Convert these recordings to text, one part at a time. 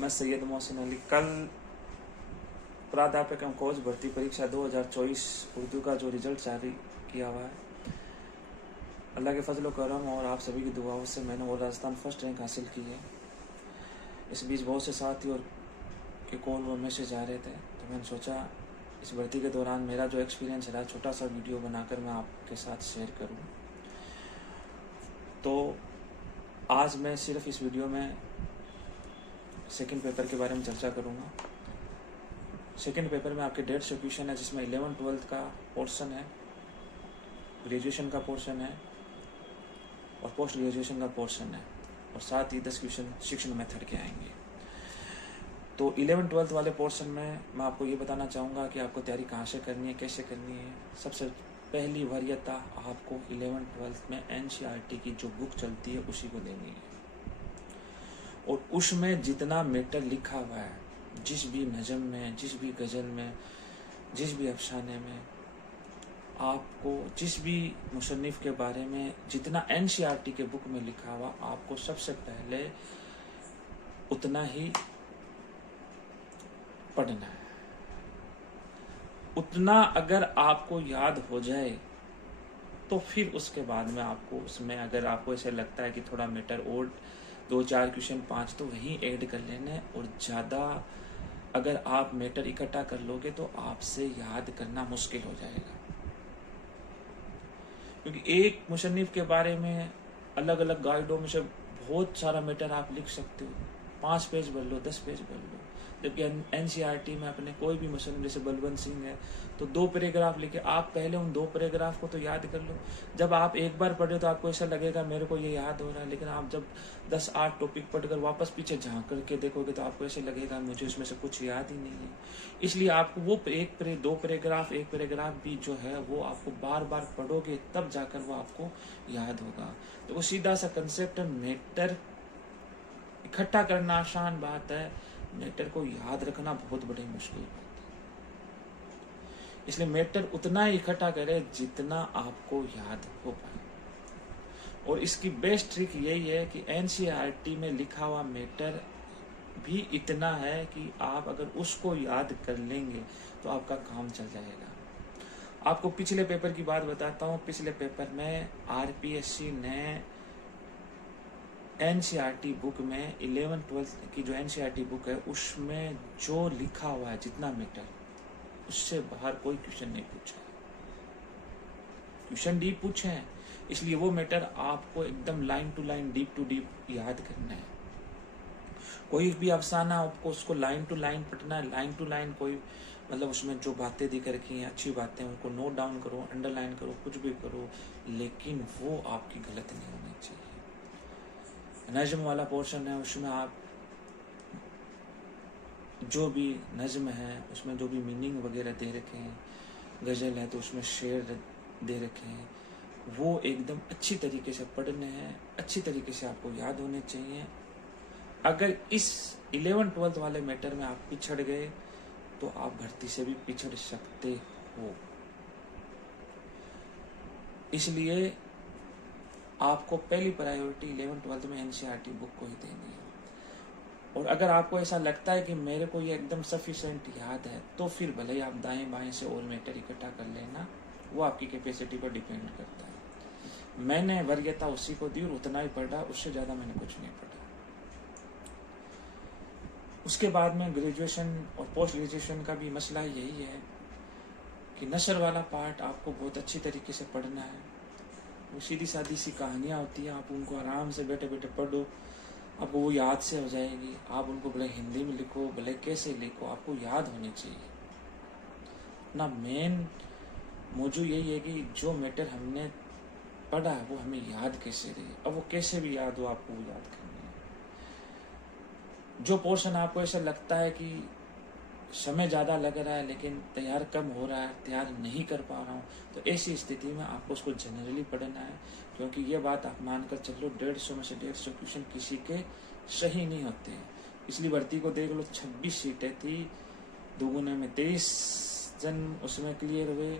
मैं सैयद मोहसिन अली। कल प्राध्यापक एवं कोच भर्ती परीक्षा 2024 उर्दू का जो रिजल्ट जारी किया हुआ है, अल्लाह के फजल करम और आप सभी की दुआओं से मैंने वो राजस्थान फर्स्ट रैंक हासिल की है। इस बीच बहुत से साथी और के कॉल व मैसेज आ रहे थे, तो मैंने सोचा इस भर्ती के दौरान मेरा जो एक्सपीरियंस रहा छोटा सा वीडियो बनाकर मैं आपके साथ शेयर करूं। तो आज मैं सिर्फ इस वीडियो में सेकंड पेपर के बारे में चर्चा करूंगा। सेकंड पेपर में आपके 150 क्वेश्चन है, जिसमें 11-12 का पोर्शन है, ग्रेजुएशन का पोर्शन है और पोस्ट ग्रेजुएशन का पोर्शन है, और साथ ही 10 क्वेश्चन शिक्षण मेथड के आएंगे। तो 11-12 वाले पोर्शन में मैं आपको ये बताना चाहूँगा कि आपको तैयारी कहाँ से करनी है, कैसे करनी है। सबसे पहली वरीयता आपको 11-12 में NCERT की जो बुक चलती है उसी को देनी है, और उसमें जितना मैटर लिखा हुआ है, जिस भी नज़म में, जिस भी गज़ल में, जिस भी अफसाने में, आपको जिस भी मुसन्निफ़ के बारे में जितना NCERT के बुक में लिखा हुआ, आपको सबसे पहले उतना ही पढ़ना है। उतना अगर आपको याद हो जाए तो फिर उसके बाद में आपको उसमें, अगर आपको ऐसे लगता है कि थोड़ा मैटर और 2-4 क्वेश्चन 5 तो वहीं ऐड कर लेना है, और ज़्यादा अगर आप मैटर इकट्ठा कर लोगे तो आपसे याद करना मुश्किल हो जाएगा। क्योंकि एक मुसन्निफ़ के बारे में अलग अलग गाइडों में से बहुत सारा मैटर आप लिख सकते हो, 5 पेज भर लो, 10 पेज भर लो। जबकि NCERT में अपने कोई भी मुसन्निफ़ जैसे बलवंत सिंह है तो 2 पैराग्राफ लिखे, आप पहले उन 2 पैराग्राफ को तो याद कर लो। जब आप एक बार पढ़े तो आपको ऐसा लगेगा मेरे को ये याद हो रहा है, लेकिन आप जब 10-8 टॉपिक पढ़कर वापस पीछे झांक करके देखोगे तो आपको ऐसे लगेगा मुझे उसमें से कुछ याद ही नहीं है। इसलिए आपको वो 2 पैराग्राफ, एक पैराग्राफ भी जो है वो आपको बार बार पढ़ोगे तब जाकर वो आपको याद होगा। तो वो सीधा सा कंसेप्ट है, मैटर इकट्ठा करना आसान बात है, मैटर को याद रखना बहुत बड़ी मुश्किल बात है। इसलिए मैटर उतना ही इकट्ठा करें जितना आपको याद हो पाए। और इसकी बेस्ट ट्रिक यही है कि NCERT में लिखा हुआ मैटर भी इतना है कि आप अगर उसको याद कर लेंगे तो आपका काम चल जाएगा। आपको पिछले पेपर की बात बताता हूँ। पिछले पेपर में RPSC ने NCERT बुक में 11-12 की जो NCERT बुक है उसमें जो लिखा हुआ है जितना मैटर, उससे बाहर कोई क्वेश्चन नहीं पूछा। क्वेश्चन डीप पूछे हैं, इसलिए वो मैटर आपको एकदम line to line, deep to deep याद करना है। कोई भी अफसाना आपको उसको लाइन टू लाइन पढ़ना है, लाइन टू लाइन। कोई मतलब उसमें जो बातें दिख रखी हैं, अच्छी बातें, उनको नोट डाउन करो, अंडरलाइन करो, कुछ भी करो, लेकिन वो आपकी गलत नहीं होनी चाहिए। नज़्म वाला पोर्शन है, उसमें आप जो भी नज़्म है उसमें जो भी मीनिंग वगैरह दे रखे हैं, गज़ल है तो उसमें शेर दे रखे हैं, वो एकदम अच्छी तरीके से पढ़ने हैं, अच्छी तरीके से आपको याद होने चाहिए। अगर इस 11-12 वाले मैटर में आप पिछड़ गए तो आप भर्ती से भी पिछड़ सकते हो। इसलिए आपको पहली प्रायोरिटी 11-12 में NCERT बुक को ही देनी है। और अगर आपको ऐसा लगता है कि मेरे को ये एकदम सफिशिएंट याद है, तो फिर भले ही आप दाएं बाएं से और मैटर इकट्ठा कर लेना, वो आपकी कैपेसिटी पर डिपेंड करता है। मैंने वरीयता उसी को दी और उतना ही पढ़ा, उससे ज़्यादा मैंने कुछ नहीं पढ़ा। उसके बाद में ग्रेजुएशन और पोस्ट ग्रेजुएशन का भी मसला यही है कि नसर वाला पार्ट आपको बहुत अच्छी तरीके से पढ़ना है। वो सीधी सादी सी कहानियाँ होती हैं, आप उनको आराम से बैठे बैठे पढ़ो, आपको वो याद से हो जाएगी। आप उनको भले हिंदी में लिखो, भले कैसे लिखो, आपको याद होनी चाहिए। अपना मेन मौजू यही है कि जो मैटर हमने पढ़ा है वो हमें याद कैसे रहे। अब वो कैसे भी याद हो, आपको वो याद करनी है। जो पोर्शन आपको ऐसा लगता है कि समय ज़्यादा लग रहा है लेकिन तैयार कम हो रहा है, तैयार नहीं कर पा रहा हूँ, तो ऐसी स्थिति में आपको उसको जनरली पढ़ना है। क्योंकि ये बात आप मानकर चलो, 150 में से 150 क्वेश्चन किसी के सही नहीं होते हैं। पिछली भर्ती को देख लो, 26 सीटें थी, दोगुने में 23 जन उसमें क्लियर हुए,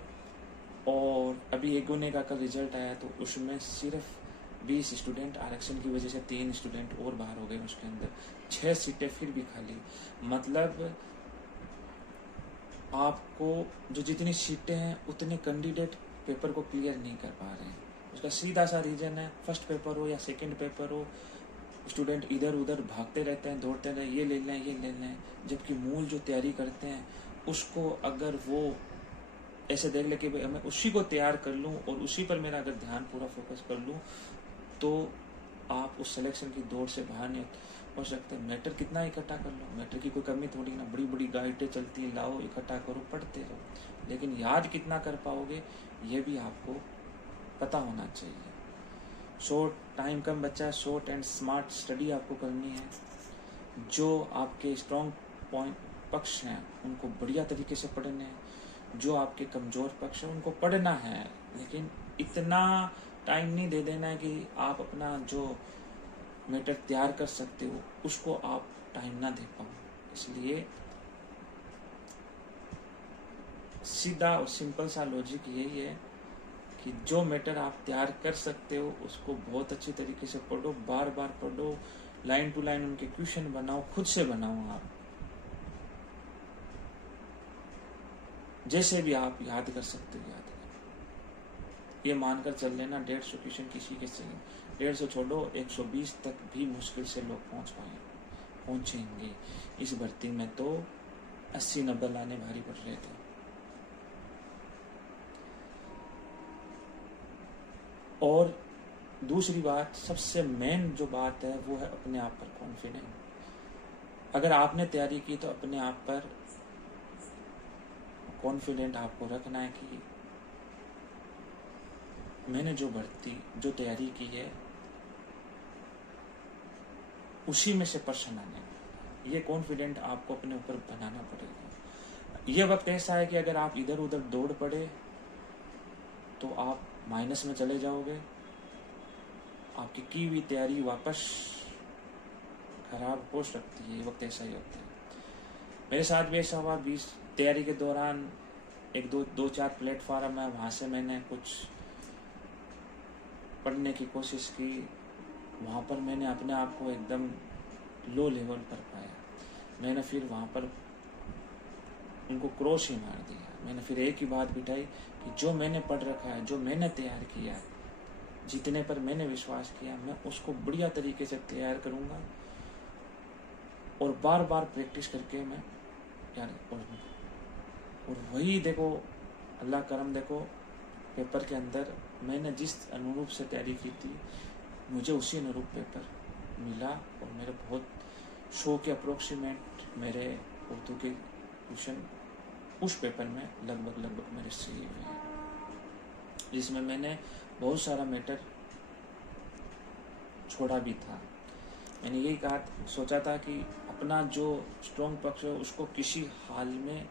और अभी एक गुने का कल रिजल्ट आया तो उसमें सिर्फ 20 स्टूडेंट, आरक्षण की वजह से 3 स्टूडेंट और बाहर हो गए, उसके अंदर 6 सीटें फिर भी खाली। मतलब आपको जो जितनी सीटें हैं उतने कैंडिडेट पेपर को क्लियर नहीं कर पा रहे हैं। उसका सीधा सा रीज़न है, फर्स्ट पेपर हो या सेकंड पेपर हो, स्टूडेंट इधर उधर भागते रहते हैं, दौड़ते रहते हैं, ये ले लें ये ले लें, जबकि मूल जो तैयारी करते हैं उसको अगर वो ऐसे देख ले कि भाई मैं उसी को तैयार कर लूँ और उसी पर मेरा अगर ध्यान पूरा फोकस कर लूँ, तो आप उस सिलेक्शन की दौड़ से बाहर नहीं हो सकते। मैटर कितना इकट्ठा कर लो, मैटर की कोई कमी थोड़ी ना, बड़ी बड़ी गाइडें चलती हैं, लाओ इकट्ठा करो पढ़ते रहो, लेकिन याद कितना कर पाओगे ये भी आपको पता होना चाहिए। शॉर्ट टाइम कम बचा है, शॉर्ट एंड स्मार्ट स्टडी आपको करनी है। जो आपके स्ट्रॉन्ग पॉइंट पक्ष हैं उनको बढ़िया तरीके से पढ़ने हैं, जो आपके कमज़ोर पक्ष हैं उनको पढ़ना है, लेकिन इतना टाइम नहीं दे देना है कि आप अपना जो मैटर तैयार कर सकते हो उसको आप टाइम ना दे पाओ। इसलिए सीधा और सिंपल सा लॉजिक यही है कि जो मैटर आप तैयार कर सकते हो उसको बहुत अच्छी तरीके से पढ़ो, बार बार पढ़ो, लाइन टू लाइन उनके क्वेश्चन बनाओ, खुद से बनाओ। आप जैसे भी आप याद कर सकते हो याद करो। ये मानकर चल लेना 150 क्वेश्चन किसी के सही, 150 छोड़ो 120 तक भी मुश्किल से लोग पहुंचेंगे। इस भर्ती में तो 80-90 लाने भारी पड़ रहे थे। और दूसरी बात, सबसे मेन जो बात है वो है अपने आप पर कॉन्फिडेंट। अगर आपने तैयारी की तो अपने आप पर कॉन्फिडेंट आपको रखना है कि मैंने जो तैयारी की है उसी में से प्रश्न आने, ये कॉन्फिडेंट आपको अपने ऊपर बनाना पड़ेगा। ये वक्त ऐसा है कि अगर आप इधर उधर दौड़ पड़े तो आप माइनस में चले जाओगे, आपकी की हुई तैयारी वापस खराब हो सकती है। ये वक्त ऐसा ही होता है, मेरे साथ भी ऐसा हुआ। 20 तैयारी के दौरान एक दो चार प्लेटफॉर्म है, वहाँ से मैंने कुछ पढ़ने की कोशिश की, वहाँ पर मैंने अपने आप को एकदम लो लेवल पर पाया। मैंने फिर वहाँ पर उनको क्रॉस ही मार दिया। मैंने फिर एक ही बात बिठाई कि जो मैंने पढ़ रखा है, जो मैंने तैयार किया है, जितने पर मैंने विश्वास किया, मैं उसको बढ़िया तरीके से तैयार करूँगा और बार बार प्रैक्टिस करके मैं यार पढ़ूँगा। और वही देखो अल्लाह करम, देखो पेपर के अंदर मैंने जिस अनुरूप से तैयारी की थी मुझे उसी अनुरूप पेपर मिला और मेरे बहुत 100 के अप्रोक्सीमेट मेरे उर्दू के क्वेश्चन उस पेपर में लगभग मेरे सही हुए हैं, जिसमें मैंने बहुत सारा मैटर छोड़ा भी था। मैंने यही सोचा था कि अपना जो स्ट्रॉन्ग पक्ष है उसको किसी हाल में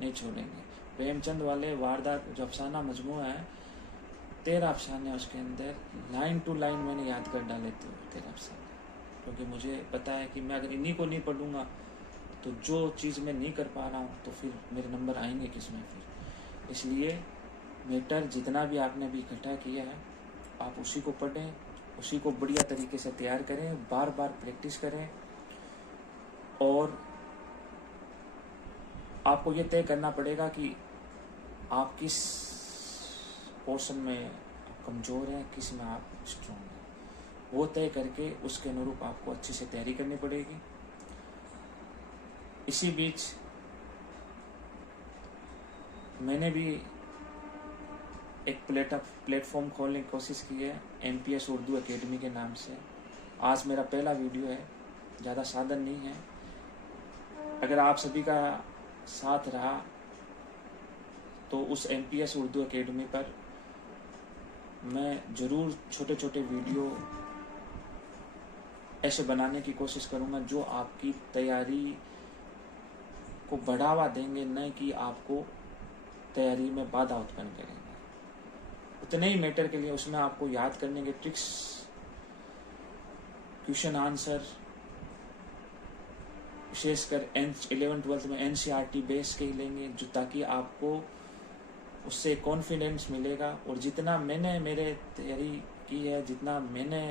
नहीं छोड़ेंगे। प्रेमचंद वाले वारदात जो अफसाना मजमूआ है, 13 अफसाने उसके अंदर लाइन टू लाइन मैंने याद कर डाले थे 13 अफसाने, क्योंकि मुझे पता है कि मैं अगर इन्हीं को नहीं पढ़ूंगा तो जो चीज़ मैं नहीं कर पा रहा हूँ तो फिर मेरे नंबर आएंगे किसमें फिर। इसलिए मैटर जितना भी आपने अभी इकट्ठा किया है आप उसी को पढ़ें, उसी को बढ़िया तरीके से तैयार करें, बार बार प्रैक्टिस करें और आपको ये तय करना पड़ेगा कि आप किस पोर्शन में कमज़ोर हैं, किस में आप स्ट्रॉन्ग हैं, वो तय करके उसके अनुरूप आपको अच्छे से तैयारी करनी पड़ेगी। इसी बीच मैंने भी एक प्लेटफॉर्म खोलने की कोशिश की है, MPS उर्दू एकेडमी के नाम से। आज मेरा पहला वीडियो है, ज़्यादा साधन नहीं है। अगर आप सभी का साथ रहा तो उस MPS उर्दू एकेडमी पर मैं ज़रूर छोटे छोटे वीडियो ऐसे बनाने की कोशिश करूँगा जो आपकी तैयारी को बढ़ावा देंगे, न कि आपको तैयारी में बाधा उत्पन्न करेंगे। उतने ही मैटर के लिए उसमें आपको याद करने के ट्रिक्स, क्वेश्चन आंसर, विशेषकर 11th-12th में NCERT बेस के ही लेंगे, जो ताकि आपको उससे कॉन्फिडेंस मिलेगा। और जितना मैंने मेरे तैयारी की है, जितना मैंने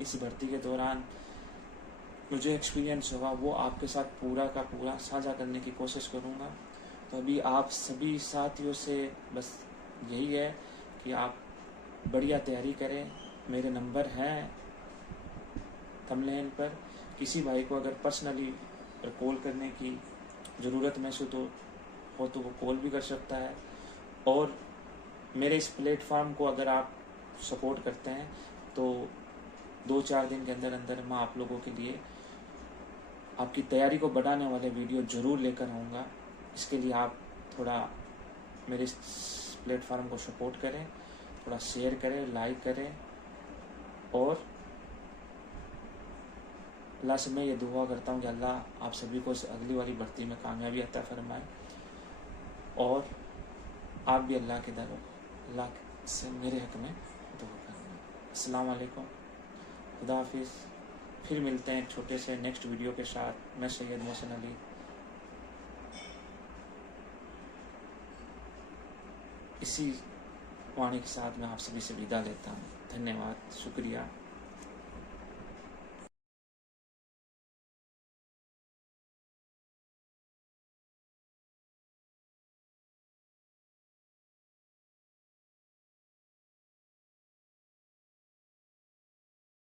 इस भर्ती के दौरान मुझे एक्सपीरियंस होगा वो आपके साथ पूरा का पूरा साझा करने की कोशिश करूँगा। तो अभी आप सभी साथियों से बस यही है कि आप बढ़िया तैयारी करें। मेरे नंबर हैं थंबनेल पर। किसी भाई को अगर पर्सनली कॉल करने की ज़रूरत महसूस हो तो वो कॉल भी कर सकता है। और मेरे इस प्लेटफॉर्म को अगर आप सपोर्ट करते हैं तो 2-4 दिन के अंदर अंदर मैं आप लोगों के लिए आपकी तैयारी को बढ़ाने वाले वीडियो ज़रूर लेकर आऊँगा। इसके लिए आप थोड़ा मेरे इस प्लेटफॉर्म को सपोर्ट करें, थोड़ा शेयर करें, लाइक करें और अल्लाह से मैं ये दुआ करता हूँ कि अल्लाह आप सभी को अगली वाली भर्ती में कामयाबी अता फरमाए और आप भी अल्लाह अल्लाह से मेरे हक़ में दुआ करना। अस्सलाम वालेकुम, खुदा हाफिज़। फिर मिलते हैं एक छोटे से नेक्स्ट वीडियो के साथ। मैं सैयद मोहसिन अली इसी वाणी के साथ मैं आप सभी से विदा लेता हूँ। धन्यवाद, शुक्रिया।